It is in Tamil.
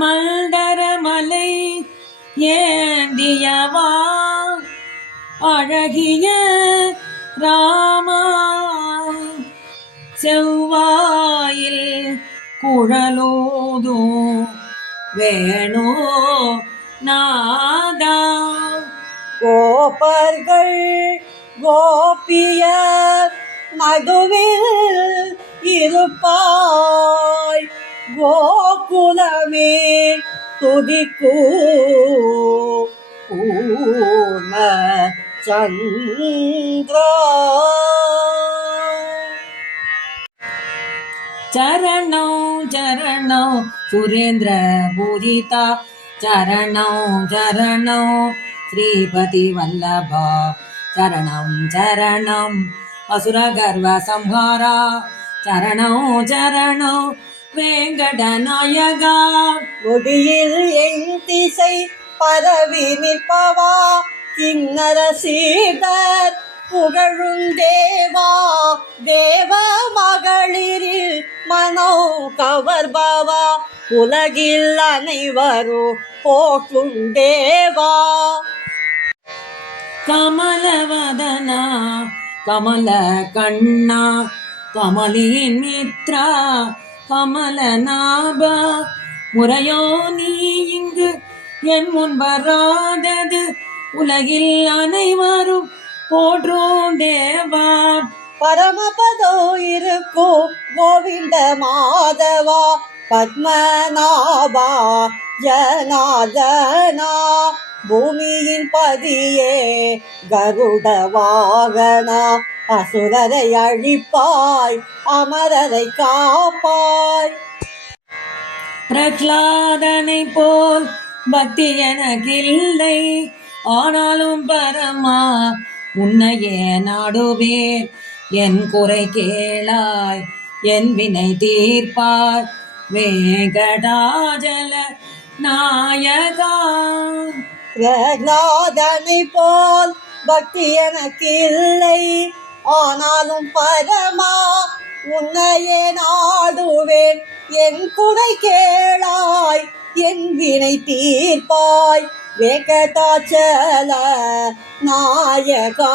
மல்டரமலை ஏந்தியவா அழகிய ராமா செவ்வாயில் குழலோதும் வேணோ நாதா கோபர்கள் கோபியர் நடுவில் இருப்பாய் கோகுலமே துதிக்கூ பூர்ண சந்திரா சரணம் சரணம் சுரேந்திர பூஜிதா சரணம் சரணம் ஸ்ரீபதி வல்லபா சரணம் சரணம் அசுர கர்வ சம்ஹாரா சரணம் சரணம் வேங்கடநாயகா முடியில் என் திசை பரவி நிற்பவா கிண்ணர சீதர் புகழும் தேவா தேவ மகளிரில் மனோ கவர்பவா உலகில் அனைவரும் போற்றும் தேவா கமலவதனா கமல கண்ணா கமலின் மித்ரா கமலநாபா முறையோ நீ இங்கு என் முன் வராதது உலகில் அனைவரும் போற்றோம் தேவா பரமபதோ இருக்கும் கோவிந்த மாதவா பத்மநாபா ஜனார்தனா பூமியின் பதியே கருட வாகனா அசுரரை அழிப்பாய் அமரரை காப்பாய் பிரகலாதனை போல் பக்தி எனக்கில்லை ஆனாலும் பரமா உன்னையே நாடுவேன் என் குறை கேளாய் என் வினை தீர்ப்பாய் வேங்கடாஜல நாயகா பிரகலாதனை போல் பக்தி எனக்கு இல்லை ஆனாலும் பரமா உன்னையே நாடுவேன் என் குறை கேளாய் என் வினை தீர்ப்பாய் வேங்கடாச்சல நாயகா